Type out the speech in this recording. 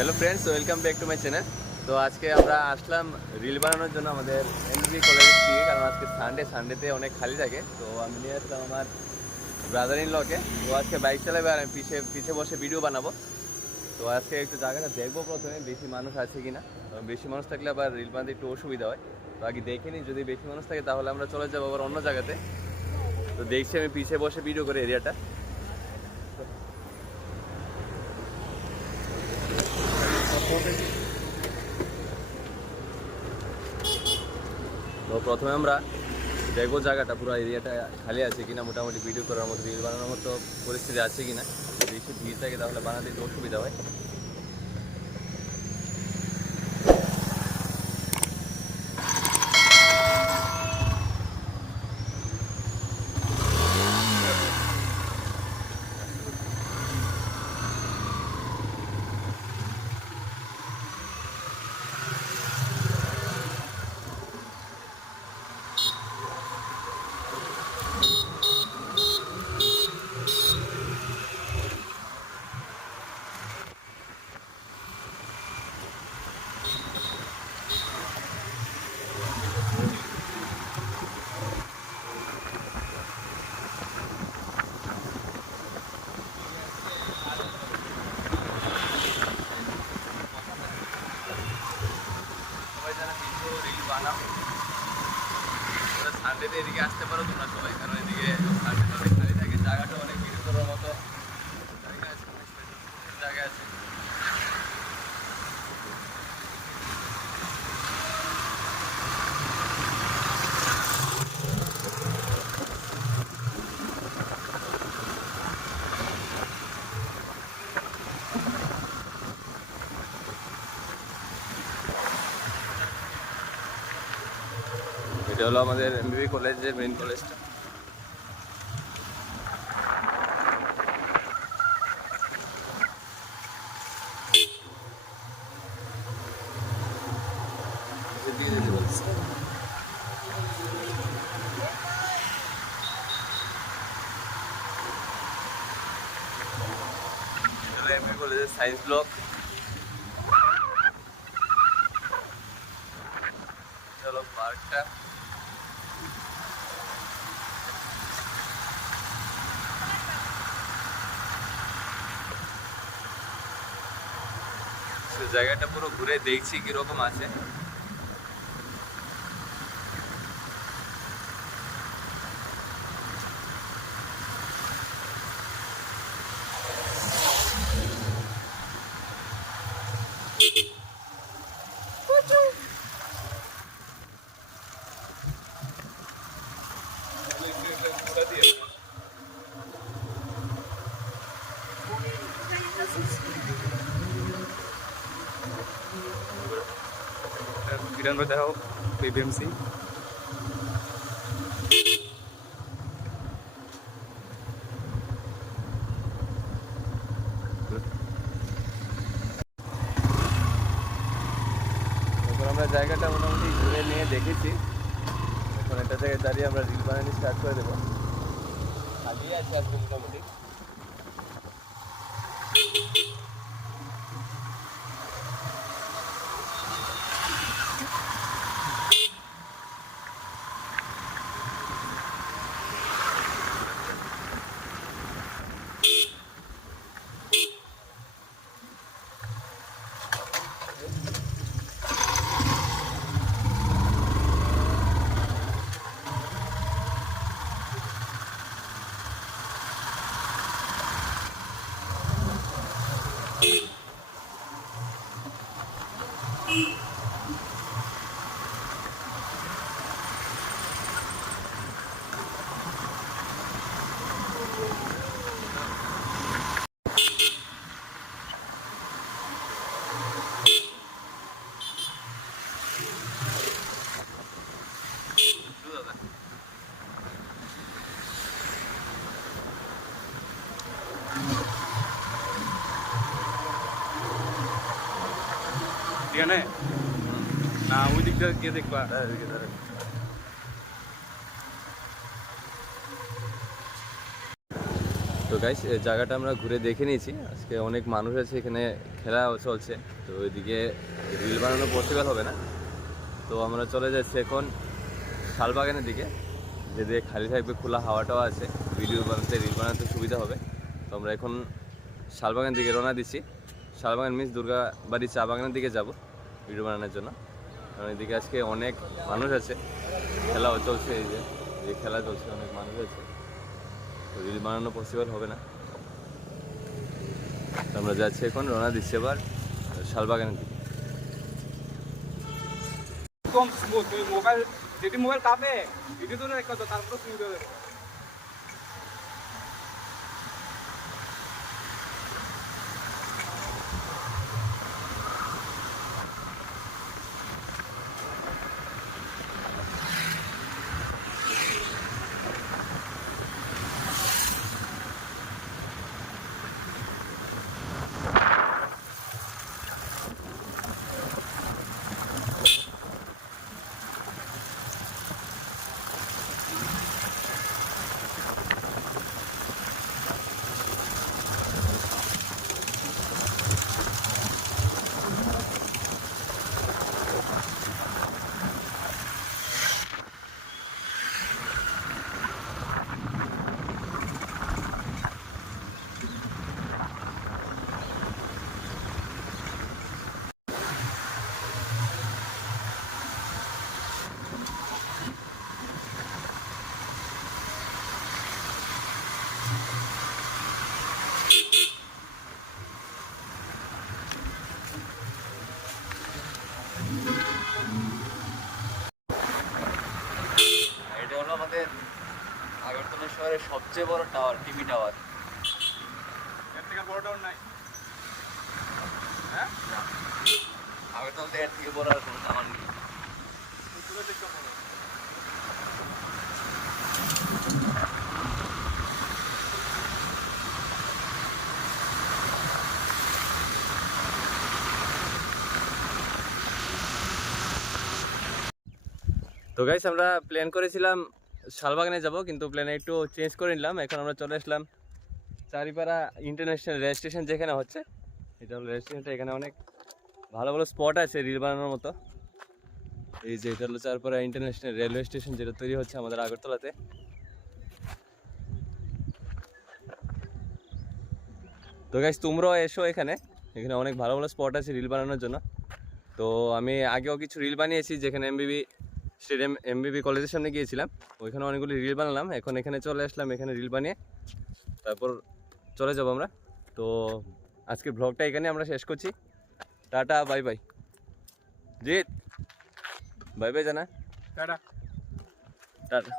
Hello friends welcome back to my channel তো আজকে আমরা আসলাম রিল বানানোর জন্য আমাদের এনবি কলেজ থেকে, কারণ আজকে সানডে সানডেতে অনেক খালি থাকে। তো আমি নিয়ে আসলাম আমার ব্রাদার ইন লকে তো আজকে বাইক চালাবে আর আমি পিছে পিছে বসে ভিডিও বানাবো। তো আজকে একটু জায়গাটা দেখব প্রথমে, বেশি মানুষ আছে কিনা। কারণ বেশি মানুষ থাকলে আবার রিল বানাতে একটু অসুবিধা হয়। তো আগে দেখে নিই, যদি বেশি মানুষ থাকে তাহলে আমরা চলে যাব আবার অন্য জায়গাতে। তো দেখছি আমি পিছে বসে ভিডিও করে এরিয়াটা তো প্রথমে আমরা দেখব জায়গাটা, পুরো এরিয়াটা খালি আছে কিনা, মোটামুটি ভিডিও করার মতো রিল বানানোর মতো পরিস্থিতি আছে কিনা। বেশি ভিড় থাকে তাহলে বানাতে একটু অসুবিধা হয়। যারা ভিডিও রিল বানাও ওরা সানডেতে এদিকে আসতে পারো তোমরা সবাই, কারণ এদিকে সানডেতে অনেক খালি থাকে, জায়গাটা অনেক ভিডিও মতো। জায়গা আছে জায়গা আছে। এটা হলো আমাদের এমবিবি কলেজের মেইন কলেজটা। দিয়ে বলছি এমবি কলেজের সায়েন্স ব্লক চলো পার্কটা তো জায়গাটা পুরো ঘুরে দেখছি কীরকম আছে। রিটার্ন করে দেখা হোক বিবিএমসি আমরা জায়গাটা মোটামুটি ঘুরে নিয়ে দেখেছি। এখন এটা থেকে দাঁড়িয়ে আমরা রিল বানানি স্টার্ট করে দেবো। খালি আছে আজকে মোটামুটি। Eat. না ওই দিকটা গিয়ে দেখবা। তো গাইস এই জায়গাটা আমরা ঘুরে দেখে নিয়েছি। আজকে অনেক মানুষ আছে এখানে খেলা চলছে। তো ওইদিকে রিল বানানো পসিবল হবে না। তো আমরা চলে যাচ্ছি এখন শালবাগানের দিকে। যেদিকে খালি থাকবে খোলা হাওয়াটাও আছে। ভিডিও বানাতে রিল বানাতে সুবিধা হবে। তো আমরা এখন শালবাগান দিকে রওনা দিচ্ছি। শালবাগান মিস দুর্গা বাড়ি চা বাগানের দিকে যাব। ভিডিও বানানোর জন্য। কারণ এদিকে আজকে অনেক মানুষ আছে। খেলাও চলছে এই যে, এই খেলা চলছে, অনেক মানুষ আছে। তো রিল বানানো পসিবল হবে না। আমরা যাচ্ছি এখন রওনা দিচ্ছি এবার শালবাগানের দিকে কম মোবাইল যদি মোবাইল কাঁপে ভিডিও তো তারপরে স্মুথ হয়ে যাবে এটা হলো আমাদের আগরতলা শহরের সবচেয়ে বড় টাওয়ার টিভি টাওয়ার। এর থেকে বড় ডাউন নাই। হ্যাঁ? আগরতলাতে এর থেকে বড় আর কোনো টাওয়ার নেই। তো গাইস আমরা প্ল্যান করেছিলাম শালবাগানে যাব, কিন্তু প্ল্যানে একটু চেঞ্জ করে নিলাম। এখন আমরা চলে আসলাম চারিপাড়া ইন্টারন্যাশনাল রেল স্টেশন যেখানে হচ্ছে। এটা হলো রেল স্টেশনটা এখানে অনেক ভালো ভালো স্পট আছে রিল বানানোর মতো। এই যে এটা হলো চারপাড়া ইন্টারন্যাশনাল রেলওয়ে স্টেশন যেটা তৈরি হচ্ছে আমাদের আগরতলাতে। তো গাইস তোমরাও এসো এখানে। এখানে অনেক ভালো ভালো স্পট আছে রিল বানানোর জন্য। তো আমি আগেও কিছু রিল বানিয়েছি, যেখানে এমবিবি স্টেডিয়াম এম এমবিবি কলেজের সামনে গিয়েছিলাম। ওইখানে অনেকগুলি রিল বানালাম। এখন এখানে চলে আসলাম এখানে রিল বানিয়ে তারপর চলে যাব আমরা। তো আজকের ব্লগটা এখানে আমরা শেষ করছি। Tata bye bye Jeet bye bye Jana. Tata. Tata.